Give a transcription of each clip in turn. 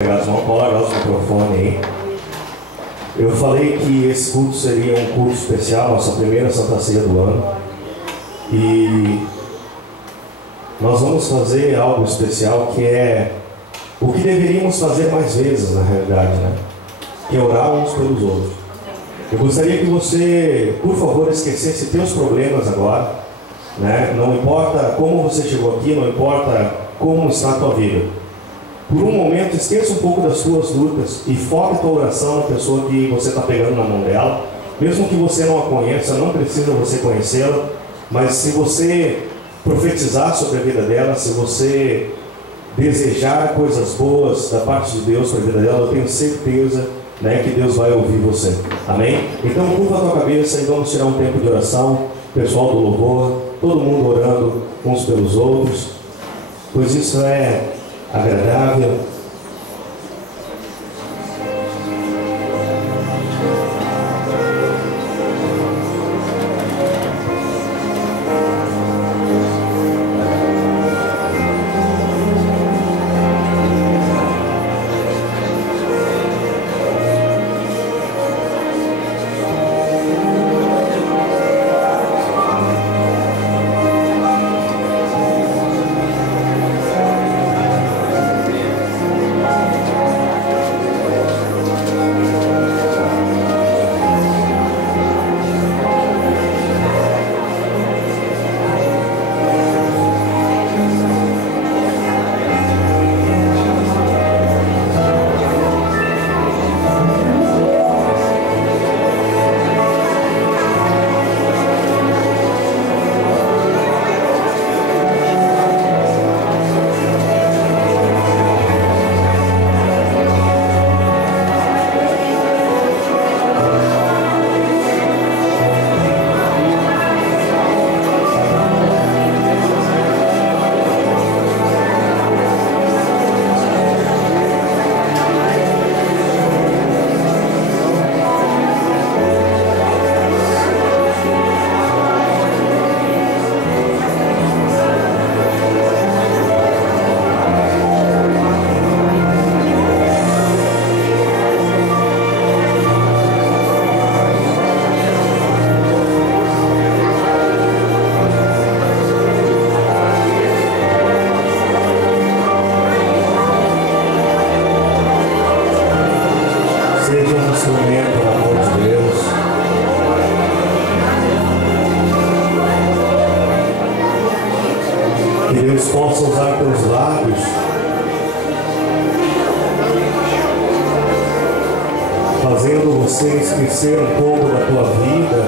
Vamos largar o microfone aí. Eu falei que esse culto seria um culto especial, nossa primeira Santa Ceia do ano. E nós vamos fazer algo especial que é o que deveríamos fazer mais vezes, na realidade, né? Que é orar uns pelos outros. Eu gostaria que você, por favor, esquecesse teus problemas agora, né? Não importa como você chegou aqui, não importa como está a tua vida. Por um momento, esqueça um pouco das suas lutas e foque a tua oração na pessoa que você está pegando na mão dela. Mesmo que você não a conheça, não precisa você conhecê-la, mas se você profetizar sobre a vida dela, se você desejar coisas boas da parte de Deus para a vida dela, eu tenho certeza, né, que Deus vai ouvir você. Amém? Então curva a tua cabeça e vamos tirar um tempo de oração. Pessoal do louvor, todo mundo orando uns pelos outros, pois isso é agradável. Esquecer um pouco da tua vida,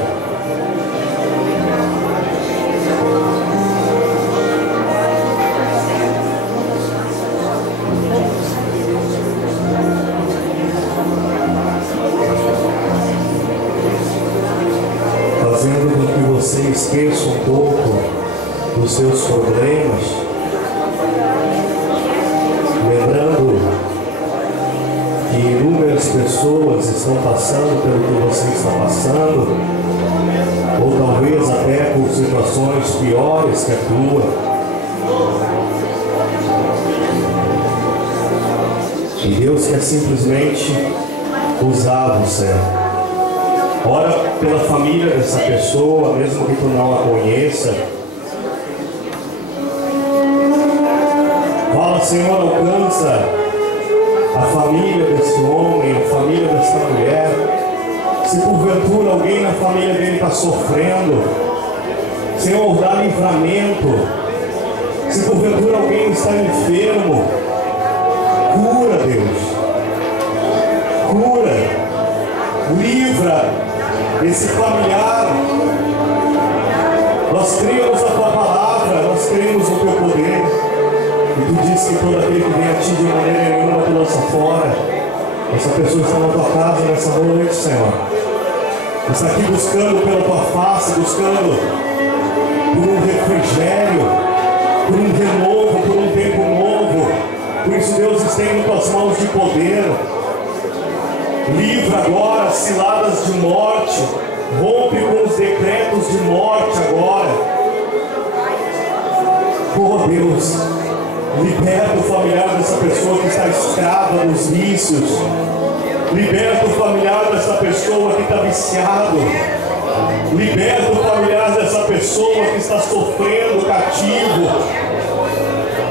fazendo com que você esqueça um pouco dos seus problemas, lembrando que inúmeras pessoas estão passando pelo que você está passando, ou talvez até por situações piores que a tua. E Deus quer simplesmente usar você. Ora pela família dessa pessoa, mesmo que tu não a conheça. Fala, Senhor, alcança a família desse homem, a família dessa mulher. Se porventura alguém na família dele está sofrendo, Senhor, dá livramento. Se porventura alguém está enfermo, cura, Deus. Cura, livra esse familiar. Nós cremos na tua palavra, nós cremos no teu poder. E tu diz que todo aquele que vem a ti de maneira nenhuma tu lança fora. Essa pessoa está na tua casa nessa noite, Senhor. Está aqui buscando pela tua face, buscando por um refrigério, por um renovo, por um tempo novo. Por isso, Deus, estende tuas mãos de poder. Livra agora as ciladas de morte. Rompe com os decretos de morte agora. Oh, Deus. Liberta o familiar dessa pessoa que está escrava dos vícios. Liberta o familiar dessa pessoa que está viciado. Liberta o familiar dessa pessoa que está sofrendo, cativo.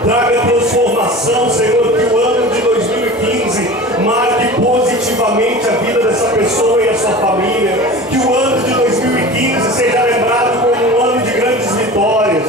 Traga transformação, Senhor, que o ano de 2015 marque positivamente a vida dessa pessoa e a sua família. Que o ano de 2015 seja lembrado como um ano de grandes vitórias.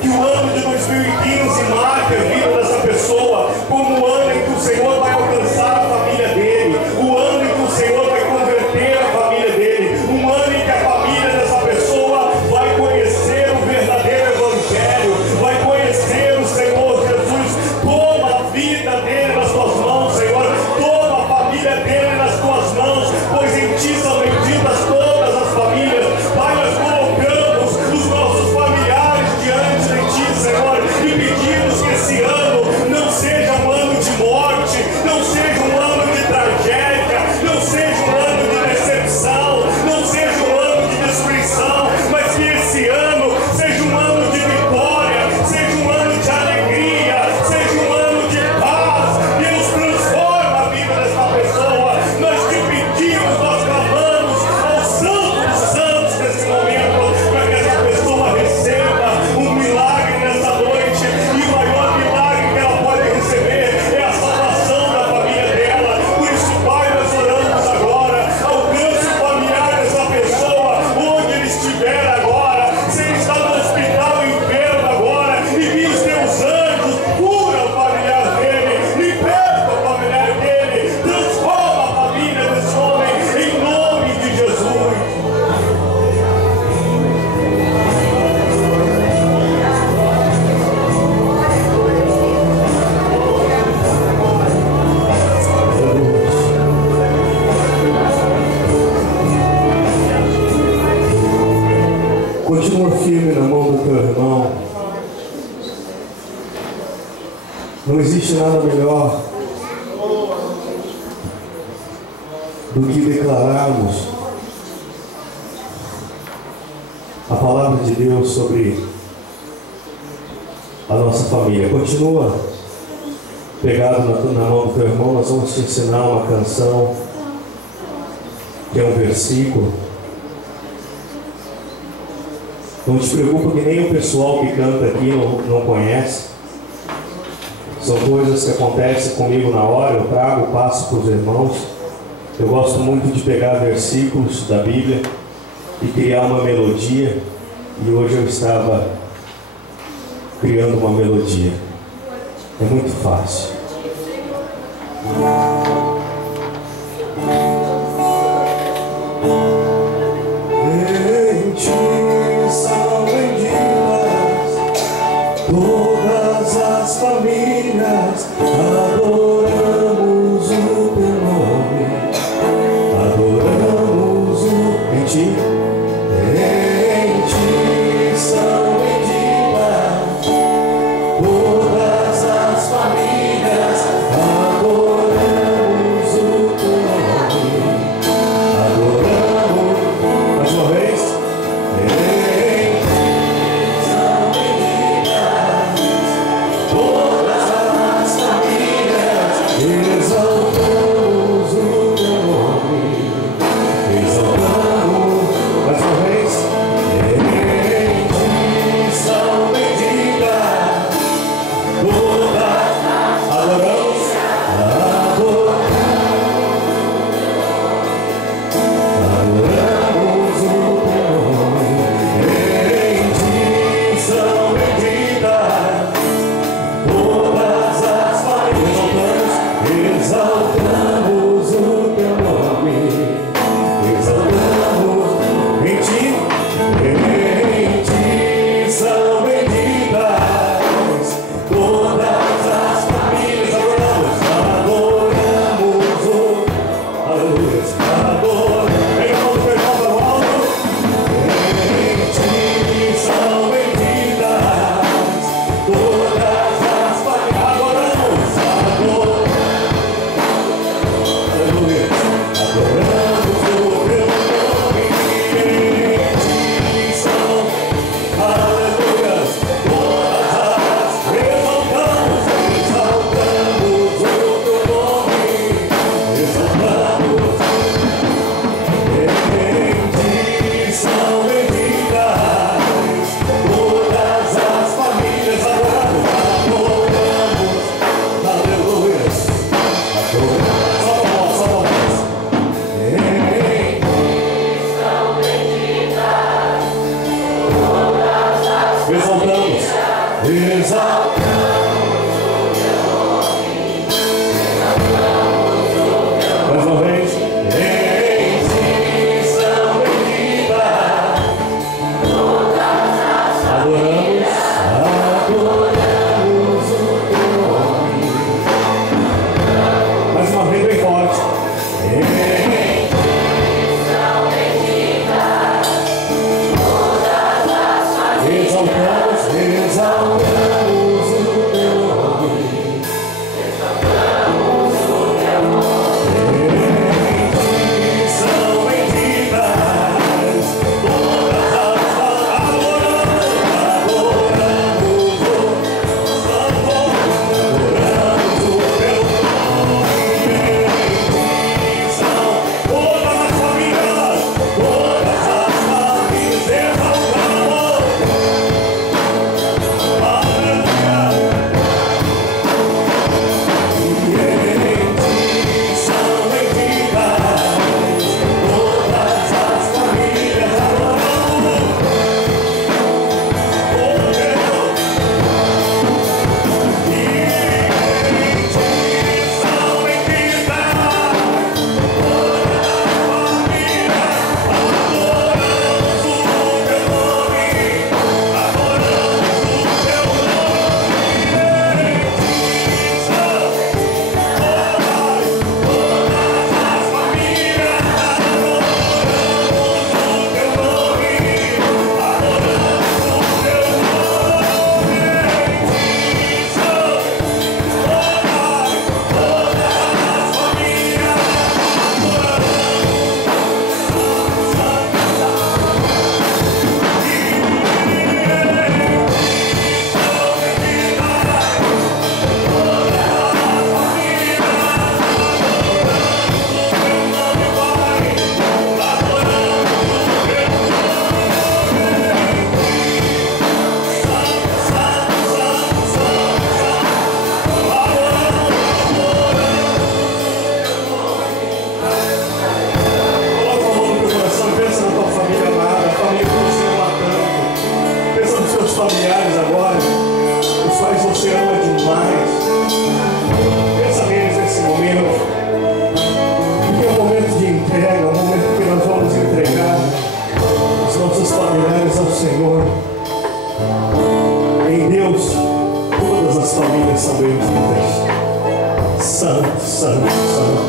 Que o ano de 2015 marque a vida dessa pessoa como um ano em que o Senhor vai alcançar a família dele. O ano em que o Senhor vai converter a família dele. Um ano em que a família dessa pessoa vai conhecer o verdadeiro Evangelho. Vai conhecer o Senhor Jesus. Toma a vida dele nas tuas mãos, Senhor. Toma a família dele nas tuas mãos, pois em ti são benditas todas as famílias. Pai, nós colocamos os nossos familiares diante de ti, Senhor, e pedimos que esse ano não seja um ano de morte, não seja um ano de tragédia, não seja um ano de decepção, não seja um ano de destruição, mas que esse ano seja um ano de vitória, seja um ano de alegria, seja um ano de paz. Deus, transforma a vida dessa pessoa. Nós te pedimos, nós clamamos ao Santo dos Santos nesse momento, para que essa pessoa receba um milagre nessa noite. E o maior milagre que ela pode receber é a salvação da família dela. Por isso, Pai, nós oramos agora. Alcance o familiar dessa pessoa onde ele estiver agora. Se ele está no hospital enfermo agora, envia os teus anjos, cura o familiar dele, liberta o familiar dele, transforma a família desse homem em nome de Jesus. Continua firme na mão do teu irmão. Não existe nada melhor do que declararmos a palavra de Deus sobre a nossa família. Continua pegado na mão do teu irmão. Nós vamos te ensinar uma canção que é um versículo. Não te preocupa que nem o pessoal que canta aqui não conhece. São coisas que acontecem comigo na hora, eu trago, passo para os irmãos. Eu gosto muito de pegar versículos da Bíblia e criar uma melodia. E hoje eu estava criando uma melodia. É muito fácil. Todas as famílias adoramos o teu nome, adoramos em ti são benditas. Todas as famílias adoramos o teu nome, adoramos. Mais uma vez. santo, santo.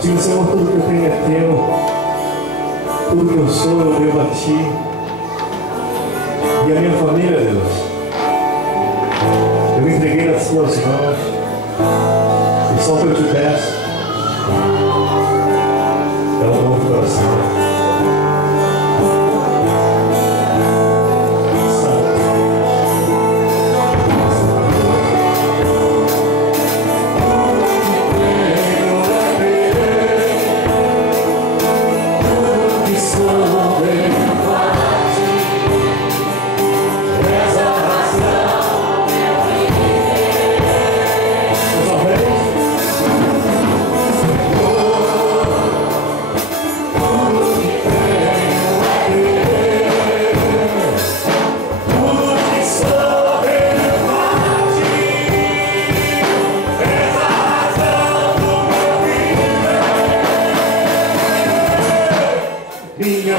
Diga, Senhor, tudo que eu tenho é teu, tudo que eu sou eu devo a ti, e a minha família, Deus, eu me entreguei nas tuas mãos, e só o que eu te peço é um novo coração. Minha